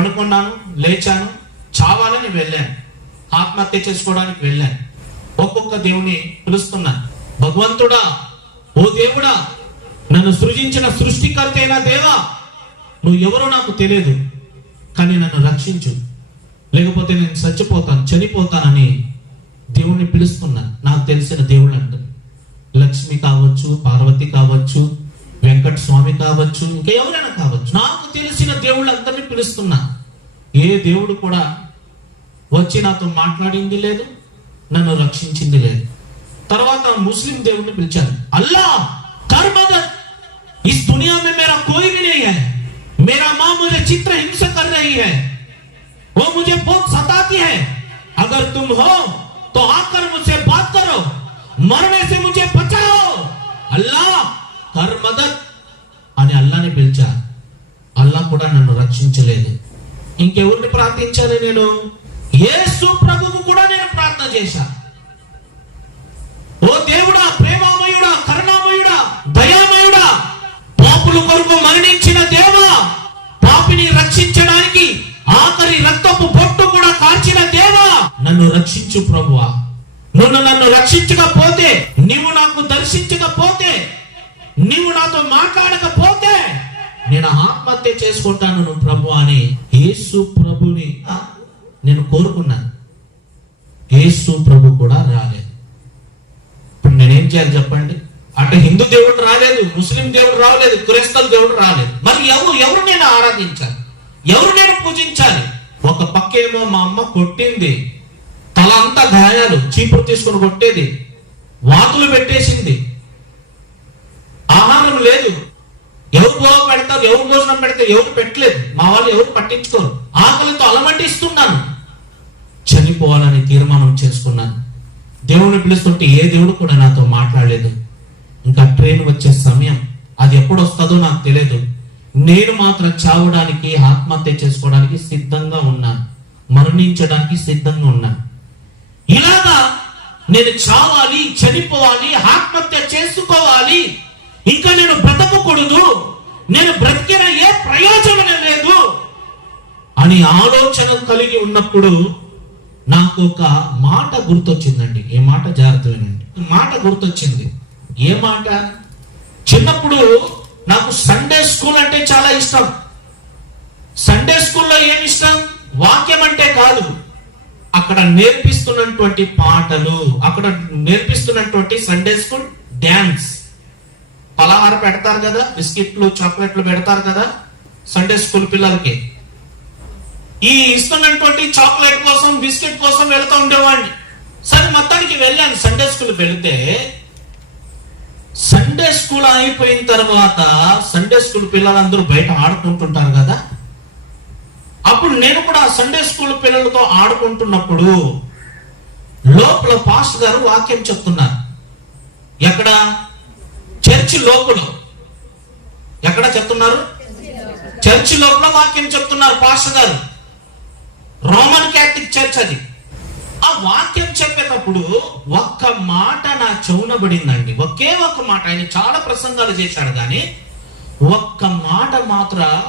పడుకున్నాను లేచాను చావాలని వెళ్ళాను. ఆత్మహత్య చేసుకోవడానికి వెళ్ళాను. ఒక్కొక్క దేవుని పిలుస్తున్నాను భగవంతుడా ఓ దేవుడా నన్ను సృజించిన సృష్టికర్త అయినా దేవా నువ్వు ఎవరో నాకు తెలియదు కానీ నన్ను రక్షించు. లేకపోతే నేను చచ్చిపోతాను చనిపోతానని దేవుణ్ణి పిలుస్తున్నాను నాకు తెలిసిన దేవుడు అంటారు లక్ష్మి కావచ్చు పార్వతి కావచ్చు వెంకట స్వామి కావచ్చు ఇంకా ఎవరైనా కావచ్చు. నాకు దేవుళ్ళందరినీ పిలుస్తున్నా ఏ దేవుడు కూడా వచ్చి నాతో మాట్లాడింది లేదు నన్ను రక్షించింది లేదు తర్వాత ముస్లిం దేవుడిని పిలిచాను అల్లా कर मदद इस दुनिया में मेरा कोई भी नहीं है मेरा माँ मुझे चित्र हिंसा कर रही है वो मुझे बहुत सताती है अगर तुम हो तो आकर मुझसे बात करो मरने से मुझे बचाओ अल्लाह कर मदद అని అల్లాని పిలిచా అల్లా కూడా రక్షించలేదు. ఇంకెవరిని ప్రార్థించాను నేను? యేసు ప్రభువు కూడా నేను ప్రార్థన చేశా. ఓ దేవుడా ప్రేమామయుడా కరుణామయుడా దయామయుడా పాపుల కొరకు మరణించిన దేవా పాపిని రక్షించడానికి ఆఖరి రక్తపు పొట్టు కూడా కార్చిన దేవా నన్ను రక్షించు ప్రభువా. నువ్వు నన్ను రక్షించకపోతే నీవు నాకు దర్శించకపోతే నీవు నాతో మాట ఆత్మహత్య చేసుకుంటాను నువ్వు ప్రభు అని యేసు ప్రభుని నేను కోరుకున్నాను యేసు ప్రభు కూడా రాలేదు. ఇప్పుడు నేనేం చేయాలి చెప్పండి? అంటే హిందూ దేవుడు రాలేదు ముస్లిం దేవుడు రాలేదు క్రైస్తవ దేవుడు రాలేదు. మరి ఎవరు ఎవరు నేను ఆరాధించాలి? ఎవరు నేను పూజించాలి? ఒక పక్కేమో మా అమ్మ కొట్టింది. తల అంతా గాయాలు చీపురు తీసుకొని కొట్టేది. వాతులు పెట్టేసింది. ఆహారం లేదు. ఎవరు భోగం పెడతారు ఎవరు భోజనం పెడతారు ఎవరు పెట్టలేదు. మా వాళ్ళు ఎవరు పట్టించుకోరు. ఆకలితో అలమటిస్తున్నాను చనిపోవాలని తీర్మానం చేసుకున్నాను. దేవుని పిలుస్తుంటే ఏ దేవుడు కూడా నాతో మాట్లాడలేదు. ఇంకా ట్రైన్ వచ్చే సమయం. అది ఎప్పుడు వస్తుందో నాకు తెలియదు. నేను మాత్రం చావడానికి ఆత్మహత్య చేసుకోవడానికి సిద్ధంగా ఉన్నాను. మరణించడానికి సిద్ధంగా ఉన్నాను. ఇలాగా నేను చావాలి చనిపోవాలి ఆత్మహత్య చేసి ఇంకా నేను బ్రతకకూడదు. నేను బ్రతికిన ఏ ప్రయోజనం లేదు. అని ఆలోచన కలిగి ఉన్నప్పుడు నాకు ఒక మాట గుర్తొచ్చిందండి. ఏ మాట జాగ్రత్త మాట గుర్తొచ్చింది. ఏ మాట? చిన్నప్పుడు నాకు సండే స్కూల్ అంటే చాలా ఇష్టం. సండే స్కూల్లో ఏమి ఇష్టం? వాక్యం అంటే కాదు. అక్కడ నేర్పిస్తున్నటువంటి పాటలు అక్కడ నేర్పిస్తున్నటువంటి సండే స్కూల్ డ్యాన్స్ పలహారం పెడతారు కదా బిస్కెట్లు చాక్లెట్లు పెడతారు కదా సండే స్కూల్ పిల్లలకి. ఈ ఇస్తున్నటువంటి చాక్లెట్ కోసం బిస్కెట్ కోసం వెళుతూ ఉండేవాడిని. సరే మొత్తానికి వెళ్ళాను. సండే స్కూల్ వెళితే సండే స్కూల్ అయిపోయిన తర్వాత సండే స్కూల్ పిల్లలందరూ బయట ఆడుకుంటుంటారు కదా. అప్పుడు నేను కూడా సండే స్కూల్ పిల్లలతో ఆడుకుంటున్నప్పుడు లోపల పాస్ట్ గారు వాక్యం చెప్తున్నారు. ఎక్కడ? చర్చి లోపల. ఎక్కడ చెప్తున్నారు? చర్చి లోపల వాక్యం చెప్తున్నారు పాస్టర్ గారు. రోమన్ క్యాథలిక్ చర్చ్ అది. ఆ వాక్యం చెప్పేటప్పుడు ఒక్క మాట నా చెవున ఒకే ఒక్క మాట. ఆయన చాలా ప్రసంగాలు చేశాడు కానీ ఒక్క మాట మాత్ర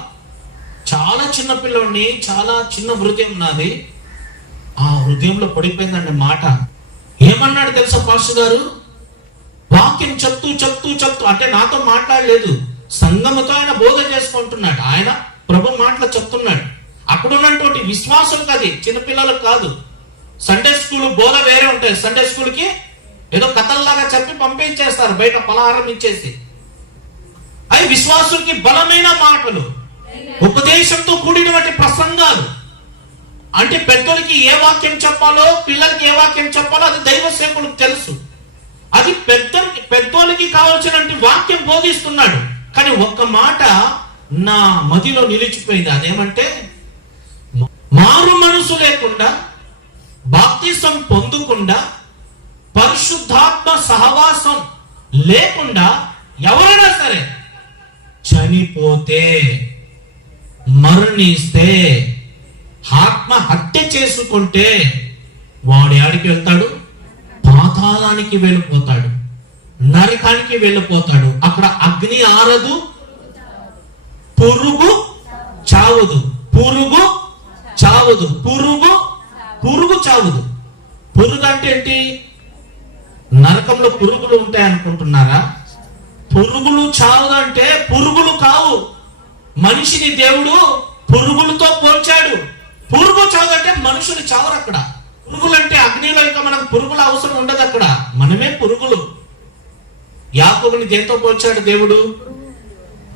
చాలా చిన్న పిల్లోడిని చాలా చిన్న హృదయం నాది. ఆ హృదయంలో పడిపోయిందండి మాట. ఏమన్నాడు తెలుసా పాస్టర్ గారు? వాక్యం చెప్తూ చెప్తూ చెప్తూ అంటే నాతో మాట్లాడలేదు. సంగముతో ఆయన బోధ చేసుకుంటున్నాడు. ఆయన ప్రభు మాటలు చెప్తున్నాడు. అక్కడ ఉన్నటువంటి విశ్వాసం కాదు చిన్నపిల్లలకు కాదు. సండే స్కూల్ బోధ వేరే ఉంటాయి సండే స్కూల్కి ఏదో కథల్లాగా చెప్పి పంపించేస్తారు బయట పలహారం ఇచ్చేసి. అవి విశ్వాసులకి బలమైన మాటలు. ఉపదేశంతో కూడినటువంటి ప్రసంగాలు. అంటే పెద్దలకి ఏ వాక్యం చెప్పాలో పిల్లలకి ఏ వాక్యం చెప్పాలో అది దైవ సేవకులకు తెలుసు. అది పెద్ద పెద్దోళ్ళకి కావాల్సినటువంటి వాక్యం బోధిస్తున్నాడు. కానీ ఒక్క మాట నా మదిలో నిలిచిపోయింది. అదేమంటే మారు మనసు లేకుండా బాప్తిసం పొందకుండా పరిశుద్ధాత్మ సహవాసం లేకుండా ఎవరైనా సరే చనిపోతే మరణిస్తే ఆత్మహత్య చేసుకుంటే వాడు ఆడికి వెళ్తాడు? పాతాళానికి వెళ్ళిపోతాడు నరకానికి వెళ్ళిపోతాడు. అక్కడ అగ్ని ఆరదు పురుగు చావదు. పురుగు చావదు. పురుగు పురుగు చావదు. పురుగు అంటే ఏంటి? నరకంలో పురుగులు ఉంటాయి అనుకుంటున్నారా? పురుగులు చావదు అంటే పురుగులు కావు. మనిషిని దేవుడు పురుగులతో పోల్చాడు. పురుగు చావదంటే మనుషులు చావరు అక్కడ. పురుగులు అంటే అగ్నిలో ఇంకా మనకు పురుగుల అవసరం ఉండదు అక్కడ. మనమే పురుగులు. యాకోబుని దేంతో పోల్చాడు దేవుడు?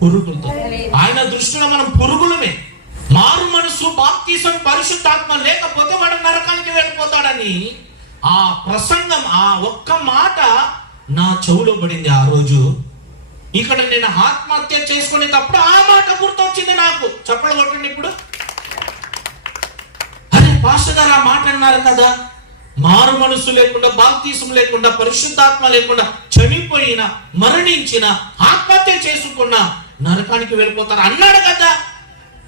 పురుగులతో. ఆయన దృష్టిలో మనం పురుగులమే. మారు మనసు బాప్తీసం పరిశుద్ధాత్మ లేకపోతే వాడు నరకానికి వెళ్ళిపోతాడని ఆ ప్రసంగం ఆ ఒక్క మాట నా చెవులో పడింది ఆ రోజు. ఇక్కడ నేను ఆత్మహత్య చేసుకునేటప్పుడు ఆ మాట గుర్తొచ్చింది నాకు. చెప్పలు కొట్టండి ఇప్పుడు. అరే పాస్టర్ గారు ఆ మాట అన్నారు కదా? మారు మనసు లేకుండా బాప్తీసం లేకుండా పరిశుద్ధాత్మ లేకుండా చనిపోయిన మరణించిన ఆత్మహత్య చేసుకున్న నరకానికి వెళ్ళిపోతారు. అన్నాడు కదా.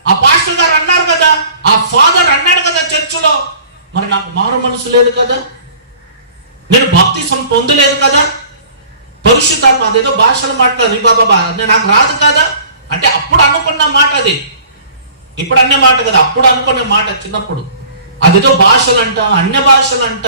ఆ పాస్టర్ గారు అన్నారు కదా. ఆ ఫాదర్ అన్నాడు కదా చర్చిలో. మరి నాకు మారు మనసు లేదు కదా. నేను బాప్తీసం పొందలేదు కదా. పరిశుద్ధాత్మ అదేదో భాషలు మాట్లాడు బాబా నాకు రాదు కదా. అంటే అప్పుడు అనుకున్న మాట అది. ఇప్పుడు అనే మాట కదా. అప్పుడు అనుకునే మాట చిన్నప్పుడు. అదేదో భాషలంట అన్య భాషలంట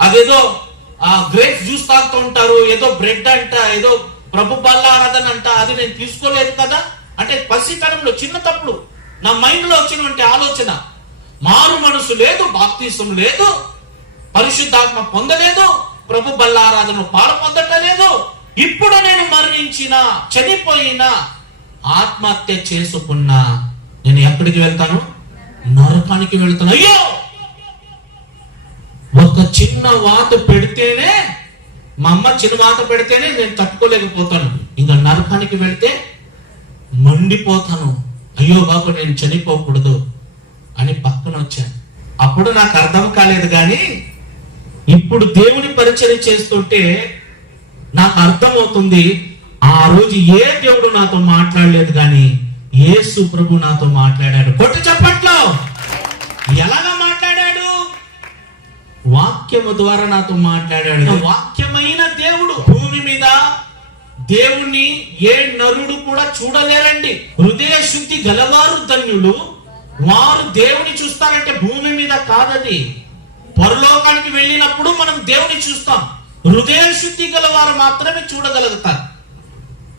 అదేదో ఆ గ్రేప్స్ జ్యూస్ తాగుతూ ఉంటారు ఏదో బ్రెడ్ అంట ఏదో ప్రభు బల్ల ఆరాధన అంట అది నేను తీసుకోలేదు కదా? అంటే పసితనంలో చిన్న తప్పుడు. నా మైండ్లో వచ్చినటువంటి ఆలోచన. మారు మనసు లేదు బాప్తీసం లేదు పరిశుద్ధాత్మ పొందలేదు ప్రభు బల్లారాధన పాలు పొందటలేదు. ఇప్పుడు నేను మరణించిన చనిపోయిన ఆత్మహత్య చేసుకున్నా నేను ఎక్కడికి వెళ్తాను? నరకానికి వెళుతున్నా. అయ్యో! ఒక చిన్న వాత పెడితేనే మా అమ్మ చిన్న వాత పెడితేనే నేను తట్టుకోలేకపోతాను. ఇంకా నరకానికి వెళితే మండిపోతాను. అయ్యో బాబు నేను చనిపోకూడదు అని పక్కన వచ్చాను. అప్పుడు నాకు అర్థం కాలేదు కానీ ఇప్పుడు దేవుని పరిచయం చేస్తుంటే నాకు అర్థమవుతుంది ఆ రోజు ఏ దేవుడు నాతో మాట్లాడలేదు కానీ యేసు ప్రభు నాతో మాట్లాడాడు. కొట్టు చెప్పట్లో. ఎలాగా మాట్లాడాడు? వాక్యము ద్వారా నాతో మాట్లాడాడు. వాక్యమైన దేవుడు. భూమి మీద దేవుణ్ణి ఏ నరుడు కూడా చూడలేరండి. హృదయ శుద్ధి గలవారు ధన్యులు. వారు దేవుని చూస్తారంటే భూమి మీద కాదది. పరలోకానికి వెళ్ళినప్పుడు మనం దేవుని చూస్తాం. హృదయ శుద్ధి గల వారు మాత్రమే చూడగలుగుతారు.